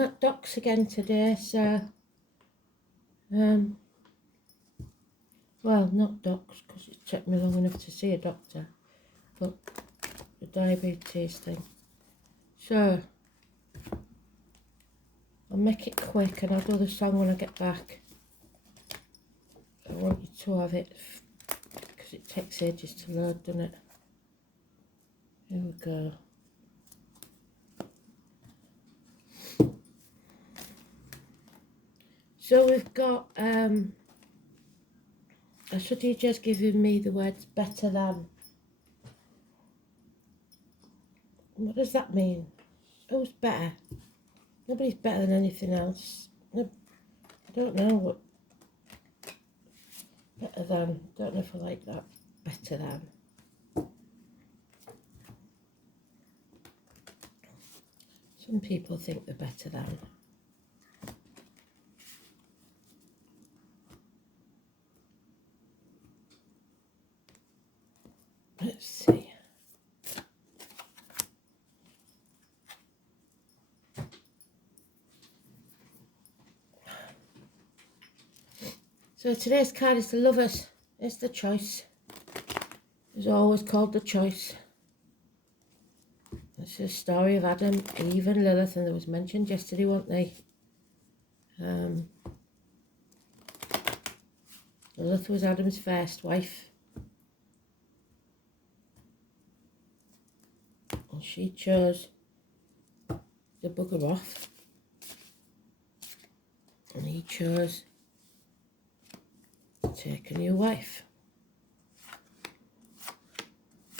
at docs again today, so well, not docs because it took me long enough to see a doctor, but the diabetes thing. So I'll make it quick and I'll do the song when I get back. I want you to have it because it takes ages to load, doesn't it? Here we go. So we've got Astrology just giving me the words better than. What does that mean? Who's better? Nobody's better than anything else. No, I don't know what better than. Don't know if I like that. Better than. Some people think they're better than. Let's see. So today's card is the Lovers. It's the Choice. It's always called the Choice. It's the story of Adam, Eve and Lilith, and there was mentioned yesterday, weren't they? Lilith was Adam's first wife. And she chose to bugger off. And he chose to take a new wife.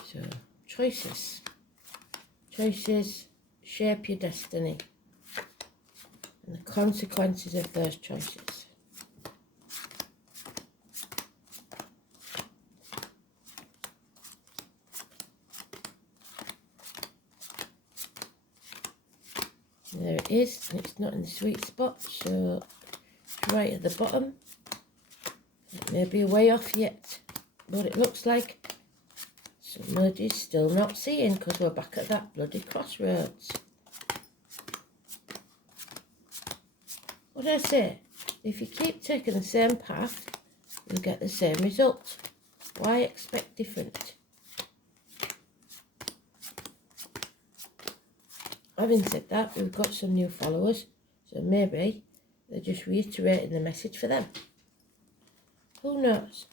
So, choices. Choices shape your destiny. And the consequences of those choices. There it is, and it's not in the sweet spot, so it's right at the bottom. It may be a way off yet, but it looks like somebody's still not seeing because we're back at that bloody crossroads. What did I say? If you keep taking the same path, you'll get the same result. Why expect different? Having said that, we've got some new followers, so maybe they're just reiterating the message for them. Who knows?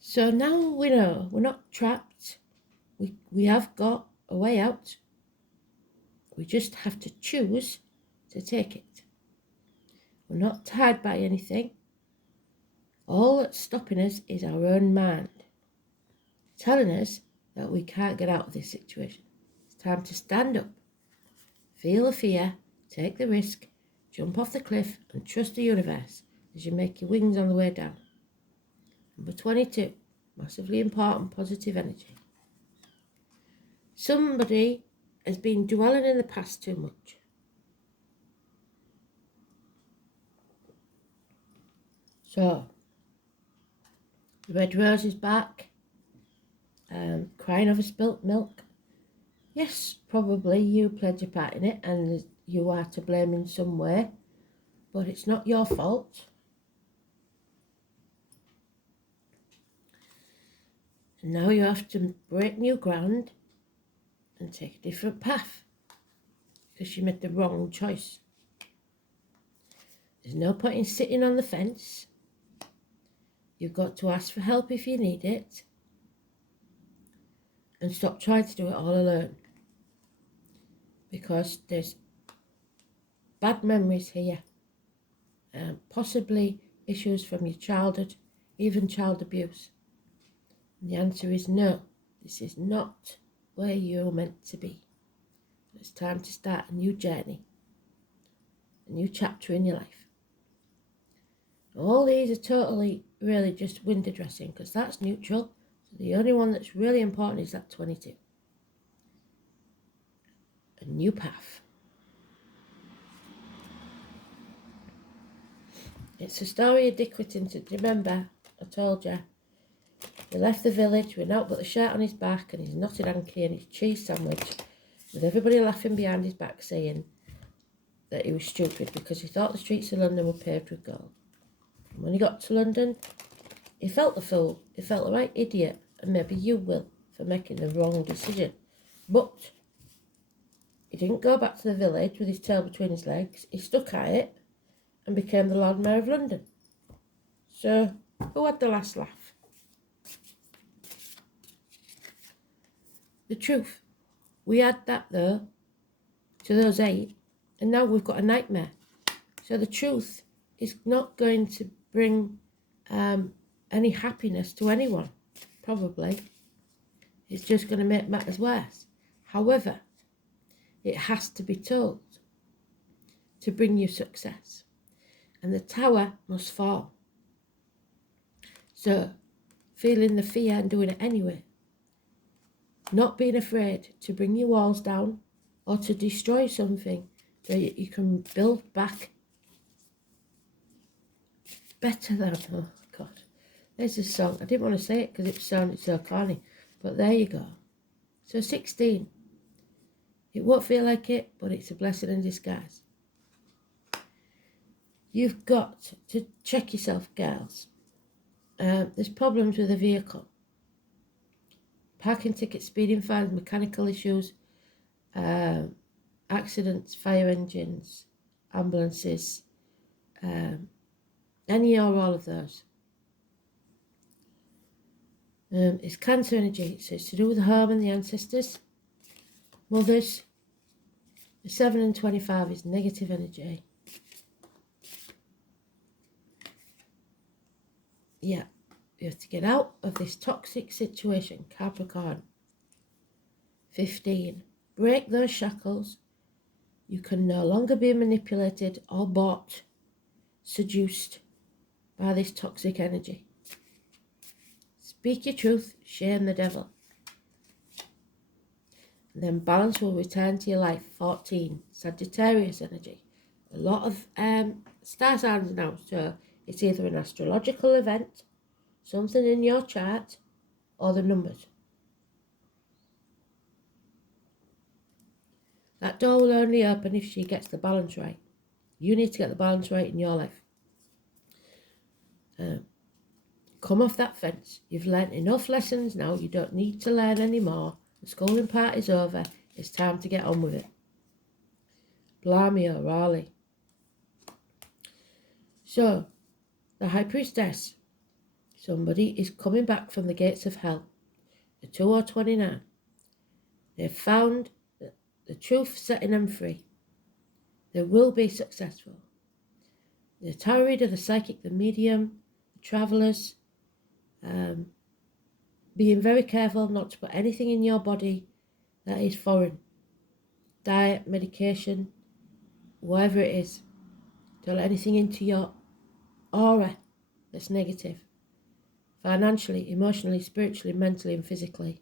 So now we know we're not trapped. We have got a way out. We just have to choose to take it. We're not tied by anything. All that's stopping us is our own mind, telling us that we can't get out of this situation. It's time to stand up, feel the fear, take the risk, jump off the cliff and trust the universe as you make your wings on the way down. Number 22, massively important positive energy. Somebody has been dwelling in the past too much. So, the red rose is back, crying over spilt milk. Yes, probably you played your part in it and you are to blame in some way, but it's not your fault. And now you have to break new ground and take a different path because you made the wrong choice. There's no point in sitting on the fence. You've got to ask for help if you need it and stop trying to do it all alone, because there's bad memories here, possibly issues from your childhood, even child abuse. And the answer is no, this is not where you're meant to be. It's time to start a new journey, a new chapter in your life. All these are totally, really just window dressing because that's neutral. So the only one that's really important is that 22. A new path. It's a story of quitting to remember. I told you. He left the village with naught but the shirt on his back and his knotted hanky and his cheese sandwich, with everybody laughing behind his back saying that he was stupid because he thought the streets of London were paved with gold. And when he got to London, he felt the fool. He felt the right idiot, and maybe you will, for making the wrong decision. But he didn't go back to the village with his tail between his legs. He stuck at it and became the Lord Mayor of London. So, who had the last laugh? The truth. We had that, though, to those 8, and now we've got a nightmare. So the truth is not going to bring any happiness to anyone, probably. It's just going to make matters worse. However, it has to be told to bring you success. And the tower must fall. So, feeling the fear and doing it anyway. Not being afraid to bring your walls down or to destroy something that you can build back better than. Oh, God. There's a song. I didn't want to say it because it sounded so corny. But there you go. So 16. It won't feel like it, but it's a blessing in disguise. You've got to check yourself, girls. There's problems with the vehicle. Parking tickets, speeding fines, mechanical issues, accidents, fire engines, ambulances, any or all of those. It's Cancer energy, so it's to do with the home and the ancestors, mothers. The 7 and 25 is negative energy. Yeah, you have to get out of this toxic situation, Capricorn. 15, break those shackles. You can no longer be manipulated or bought, seduced by this toxic energy. Speak your truth, shame the devil. And then balance will return to your life. 14, Sagittarius energy. A lot of star signs now, so it's either an astrological event, something in your chart, or the numbers. That door will only open if she gets the balance right. You need to get the balance right in your life. Come off that fence. You've learnt enough lessons now. You don't need to learn anymore. The schooling part is over. It's time to get on with it. Blimey O'Reilly. So, the High Priestess. Somebody is coming back from the gates of hell. The 2 or 29. They've found the truth setting them free. They will be successful. The tarot reader, the psychic, the medium, the travellers. Being very careful not to put anything in your body that is foreign. Diet, medication, whatever it is. Don't let anything into your aura that's negative. Financially, emotionally, spiritually, mentally and physically.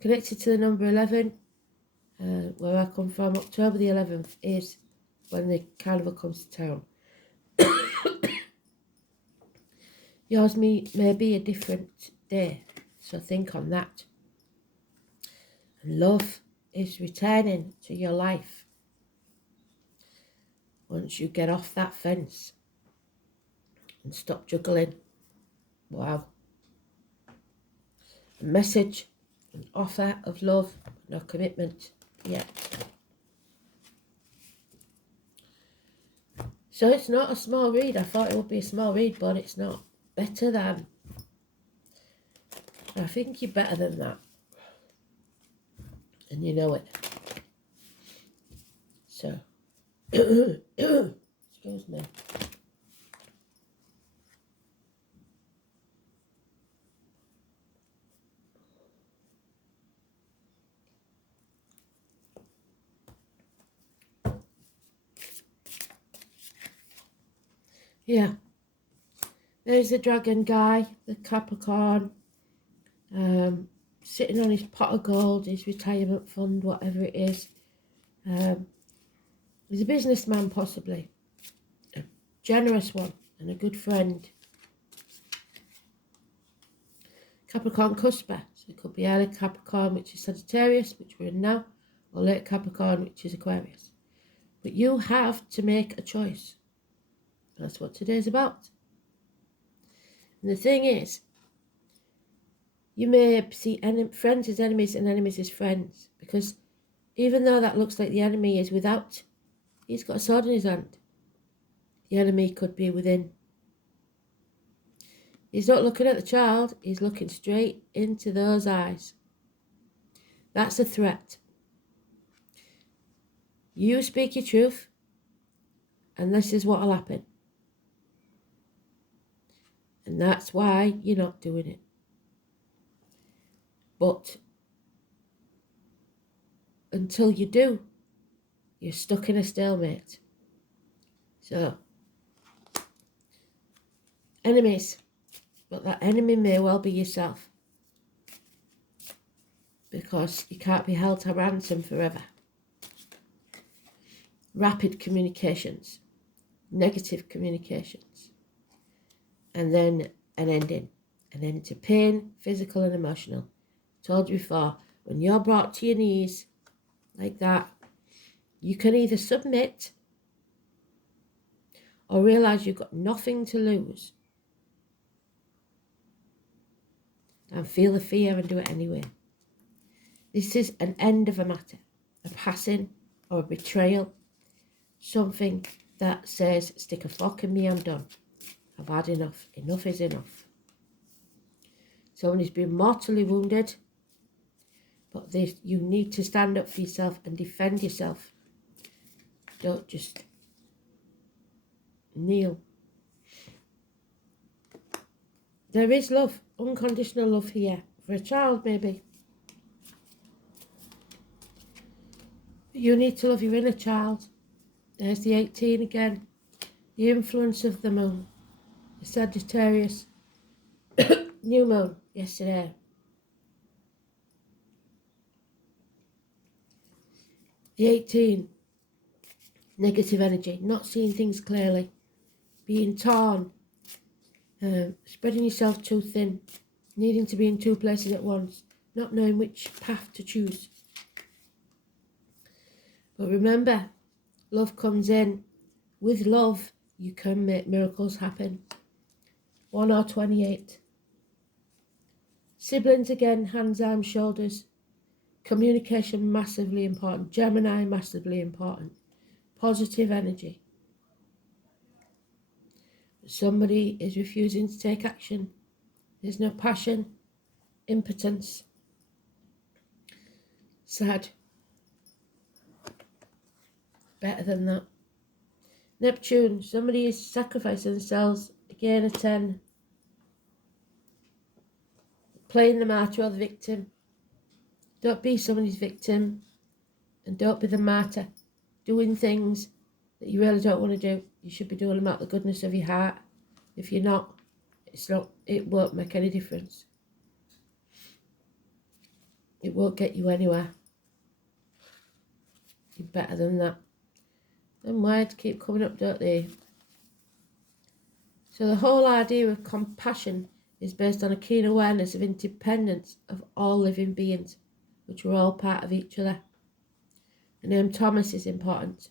Connected to the number 11, where I come from, October the 11th is when the carnival comes to town. Yours may be a different day, so think on that. And love is returning to your life once you get off that fence and stop juggling. Wow. A message, an offer of love, no commitment yet. So it's not a small read. I thought it would be a small read, but it's not. Better than. I think you're better than that. And you know it. So, excuse me. Yeah. There's the dragon guy, the Capricorn, sitting on his pot of gold, his retirement fund, whatever it is. He's a businessman, possibly. A generous one and a good friend. Capricorn cusper. So it could be early Capricorn, which is Sagittarius, which we're in now, or late Capricorn, which is Aquarius. But you have to make a choice. That's what today's about. And the thing is, you may see friends as enemies and enemies as friends, because even though that looks like the enemy is without, he's got a sword in his hand. The enemy could be within. He's not looking at the child, he's looking straight into those eyes. That's a threat. You speak your truth, and this is what will happen. And that's why you're not doing it. But until you do, you're stuck in a stalemate. So, enemies. But that enemy may well be yourself. Because you can't be held to ransom forever. Rapid communications. Negative communications. And then an ending. An end to pain, physical and emotional. I told you before, when you're brought to your knees like that, you can either submit or realise you've got nothing to lose and feel the fear and do it anyway. This is an end of a matter, a passing or a betrayal, something that says, stick a fork in me, I'm done. I've had enough. Enough is enough. Someone who's been mortally wounded, but you need to stand up for yourself and defend yourself. Don't just kneel. There is love, unconditional love here, for a child maybe. You need to love your inner child. There's the 18 again. The influence of the moon. The Sagittarius. New moon yesterday. The 18. Negative energy. Not seeing things clearly. Being torn. Spreading yourself too thin. Needing to be in two places at once. Not knowing which path to choose. But remember, love comes in. With love, you can make miracles happen. 1 or 28. Siblings again, hands, arms, shoulders. Communication massively important. Gemini massively important. Positive energy. Somebody is refusing to take action. There's no passion. Impotence. Sad. Better than that. Neptune. Somebody is sacrificing themselves. Again a 10. Playing the martyr or the victim. Don't be somebody's victim. And don't be the martyr. Doing things that you really don't want to do. You should be doing them out of the goodness of your heart. If you're not, it won't make any difference. It won't get you anywhere. You're better than that. And words keep coming up, don't they? So the whole idea of compassion is based on a keen awareness of independence of all living beings, which are all part of each other. The name Thomas is important.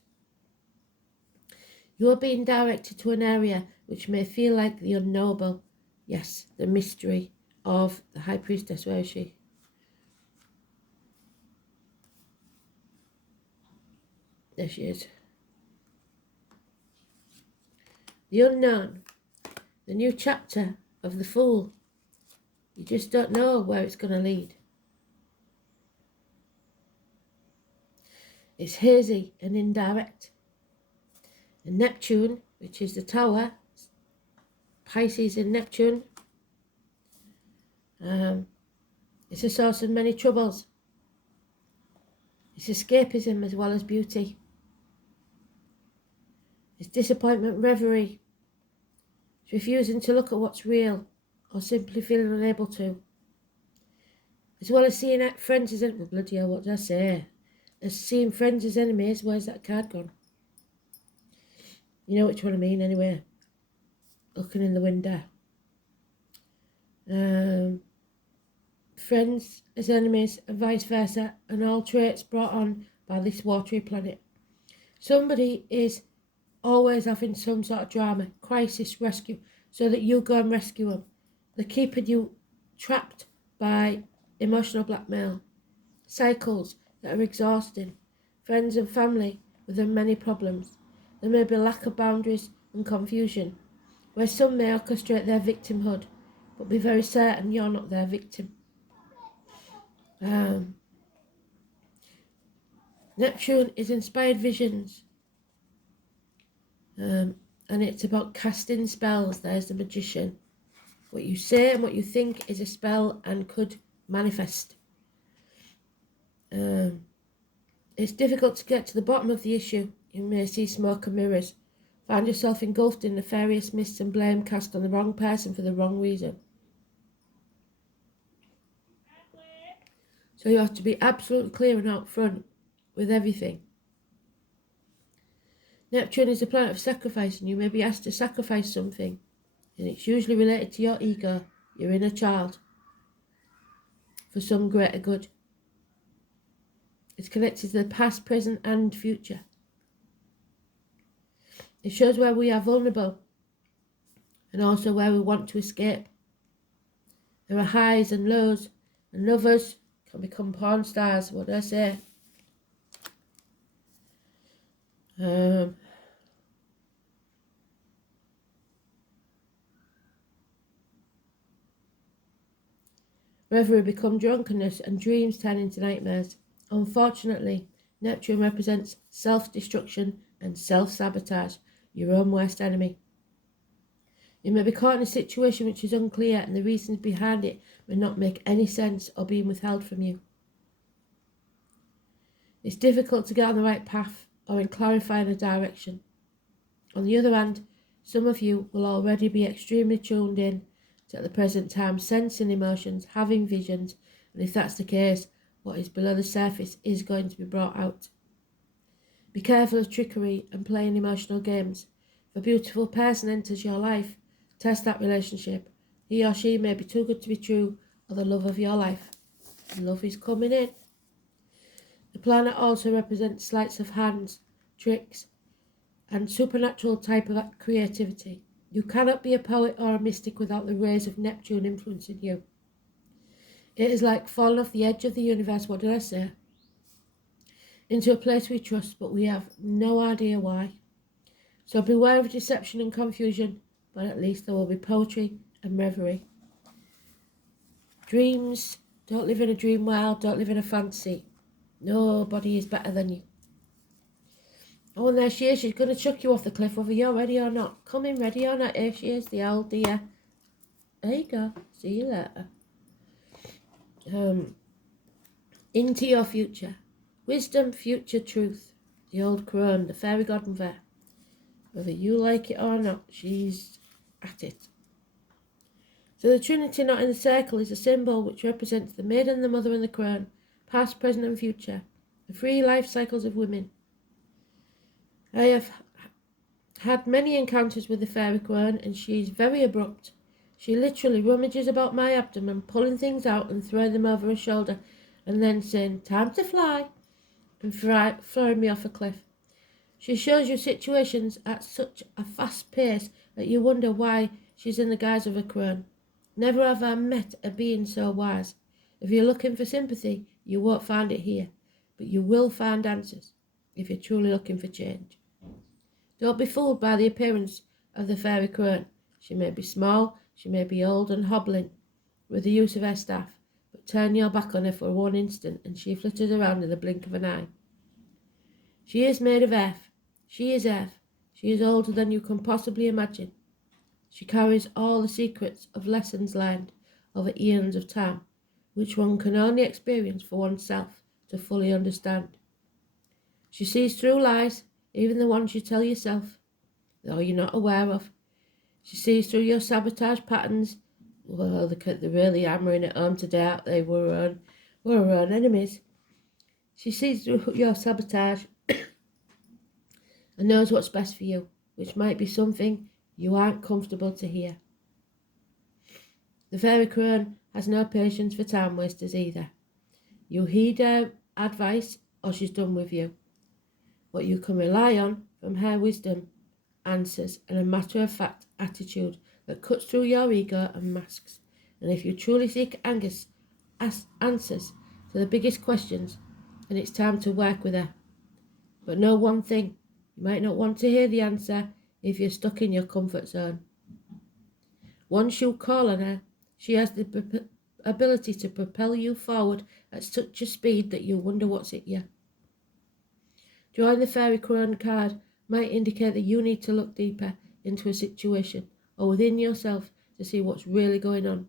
You are being directed to an area which may feel like the unknowable. Yes, the mystery of the High Priestess. Where is she? There she is. The unknown. The new chapter of the Fool. You just don't know where it's going to lead. It's hazy and indirect. And Neptune, which is the tower, Pisces in Neptune, it's a source of many troubles. It's escapism as well as beauty. It's disappointment, reverie. It's refusing to look at what's real or simply feeling unable to. As well as seeing friends as enemies. Bloody hell, what did I say? As seeing friends as enemies. Where's that card gone? You know which one I mean anyway. Looking in the window. friends as enemies, and vice versa, and all traits brought on by this watery planet. Somebody is always having some sort of drama, crisis, rescue, so that you go and rescue them. They're keeping you trapped by emotional blackmail, cycles that are exhausting, friends and family with their many problems. There may be lack of boundaries and confusion, where some may orchestrate their victimhood, but be very certain you're not their victim. Neptune is inspired visions, and it's about casting spells. There's the magician. What you say and what you think is a spell and could manifest. It's difficult to get to the bottom of the issue. You may see smoke and mirrors. Find yourself engulfed in nefarious mists and blame cast on the wrong person for the wrong reason. So you have to be absolutely clear and out front with everything. Neptune is a planet of sacrifice, and you may be asked to sacrifice something. And it's usually related to your ego, your inner child, for some greater good. It's connected to the past, present and future. It shows where we are vulnerable and also where we want to escape. There are highs and lows, and lovers can become porn stars. What do I say? Reverie become drunkenness, and dreams turn into nightmares. Unfortunately, Neptune represents self-destruction and self-sabotage, your own worst enemy. You may be caught in a situation which is unclear, and the reasons behind it may not make any sense or be withheld from you. It's difficult to get on the right path or in clarifying a direction. On the other hand, some of you will already be extremely tuned in to at the present time, sensing emotions, having visions, and if that's the case, what is below the surface is going to be brought out. Be careful of trickery and playing emotional games. If a beautiful person enters your life, test that relationship. He or she may be too good to be true, or the love of your life. Love is coming in. The planet also represents sleights of hands, tricks, and supernatural type of creativity. You cannot be a poet or a mystic without the rays of Neptune influencing you. It is like falling off the edge of the universe, what did I say? Into a place we trust, but we have no idea why. So beware of deception and confusion, but at least there will be poetry and reverie. Dreams, don't live in a dream world, don't live in a fantasy. Nobody is better than you. Oh, and there she is. She's going to chuck you off the cliff, whether you're ready or not. Come in, ready or not. Here she is, the old dear. There you go. See you later. Into your future. Wisdom, future, truth. The old crone, the fairy godmother. Whether you like it or not, she's at it. So the Trinity knot in the circle is a symbol which represents the maiden, the mother and the crone, past, present and future, the three life cycles of women. I have had many encounters with the fairy crone, and she's very abrupt. She literally rummages about my abdomen, pulling things out and throwing them over her shoulder, and then saying, "Time to fly," and throwing me off a cliff. She shows you situations at such a fast pace that you wonder why she's in the guise of a crone. Never have I met a being so wise. If you're looking for sympathy, you won't find it here, but you will find answers if you're truly looking for change. Don't be fooled by the appearance of the fairy crone. She may be small, she may be old and hobbling with the use of her staff, but turn your back on her for 1 instant and she flitters around in the blink of an eye. She is made of earth. She is earth. She is older than you can possibly imagine. She carries all the secrets of lessons learned over eons of time, which one can only experience for oneself to fully understand. She sees through lies, even the ones you tell yourself, though you're not aware of. She sees through your sabotage patterns. Well, they're really hammering it home today, aren't they? We're our own enemies. She sees through your sabotage and knows what's best for you, which might be something you aren't comfortable to hear. The fairy crone has no patience for time wasters either. You heed her advice or she's done with you. What you can rely on from her wisdom, answers, and a matter-of-fact attitude that cuts through your ego and masks. And if you truly seek answers to the biggest questions, then it's time to work with her. But know one thing, you might not want to hear the answer if you're stuck in your comfort zone. Once you call on her, she has the ability to propel you forward at such a speed that you wonder what's hit you. Drawing the Fairy Crown card might indicate that you need to look deeper into a situation or within yourself to see what's really going on.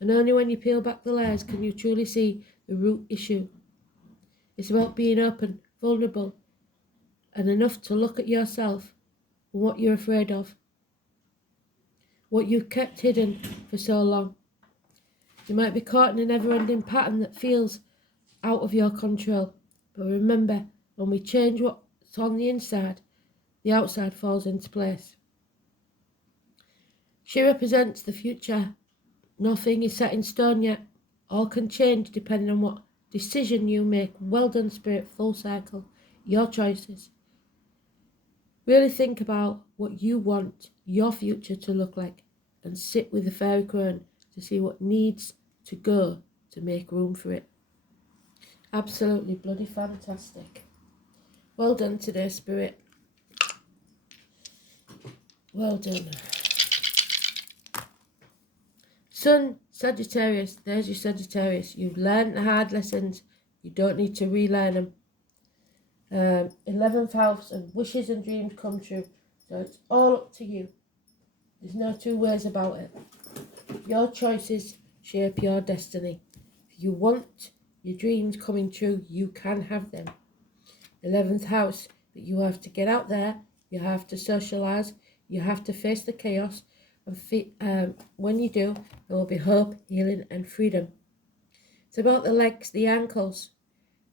And only when you peel back the layers can you truly see the root issue. It's about being open, vulnerable, and enough to look at yourself and what you're afraid of, what you've kept hidden for so long. You might be caught in a never-ending pattern that feels out of your control. But remember, when we change what's on the inside, the outside falls into place. She represents the future. Nothing is set in stone yet. All can change depending on what decision you make. Well done, Spirit, full circle. Your choices. Really think about what you want your future to look like and sit with the Fairy Crown to see what needs to go to make room for it. Absolutely bloody fantastic. Well done today, Spirit. Well done. Sun, Sagittarius, there's your Sagittarius. You've learned the hard lessons. You don't need to relearn them. 11th house and wishes and dreams come true. So it's all up to you. There's no two ways about it. Your choices shape your destiny. If you want your dreams coming true, you can have them. 11th house, but you have to get out there. You have to socialise. You have to face the chaos. And when you do, there will be hope, healing and freedom. It's about the legs, the ankles,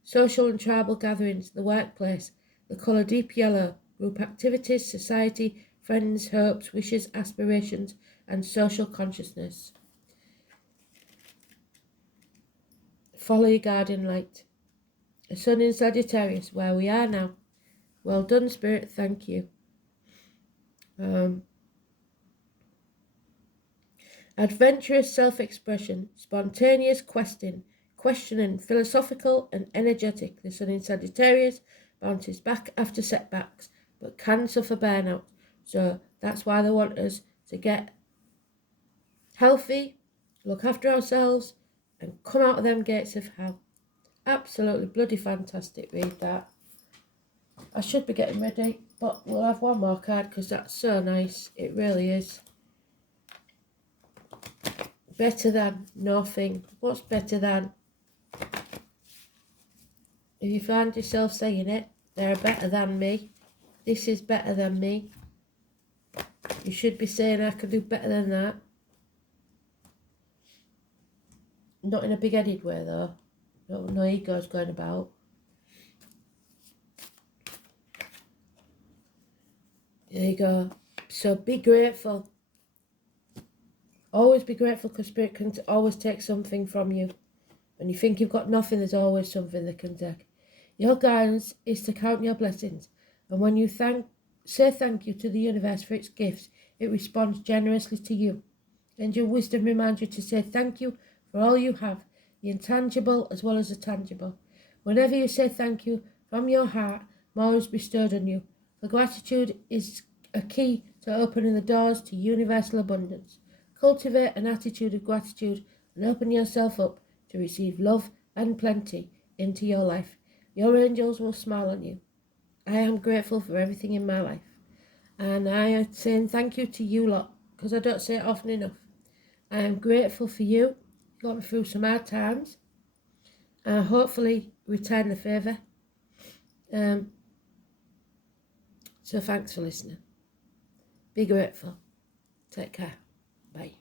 social and tribal gatherings, the workplace, the colour deep yellow, group activities, society, friends, hopes, wishes, aspirations and social consciousness. Follow your guardian light. A sun in Sagittarius, where we are now. Well done, Spirit, thank you. Adventurous self-expression, spontaneous questioning, philosophical and energetic. The sun in Sagittarius bounces back after setbacks, but can suffer burnout. So that's why they want us to get healthy, look after ourselves, and come out of them gates of hell. Absolutely bloody fantastic, read that. I should be getting ready, but we'll have one more card because that's so nice. It really is. Better than nothing. What's better than? If you find yourself saying it, they're better than me. This is better than me. You should be saying I can do better than that. Not in a big-headed way though. No ego's going about. There you go. So be grateful. Always be grateful because Spirit can always take something from you. When you think you've got nothing, there's always something they can take. Your guidance is to count your blessings. And when you say thank you to the universe for its gifts, it responds generously to you. And your wisdom reminds you to say thank you for all you have, the intangible as well as the tangible. Whenever you say thank you from your heart, more is bestowed on you. For gratitude is a key to opening the doors to universal abundance. Cultivate an attitude of gratitude and open yourself up to receive love and plenty into your life. Your angels will smile on you. I am grateful for everything in my life. And I am saying thank you to you lot, because I don't say it often enough. I am grateful for you. You got me through some hard times. Hopefully return the favour. So thanks for listening. Be grateful. Take care. Bye.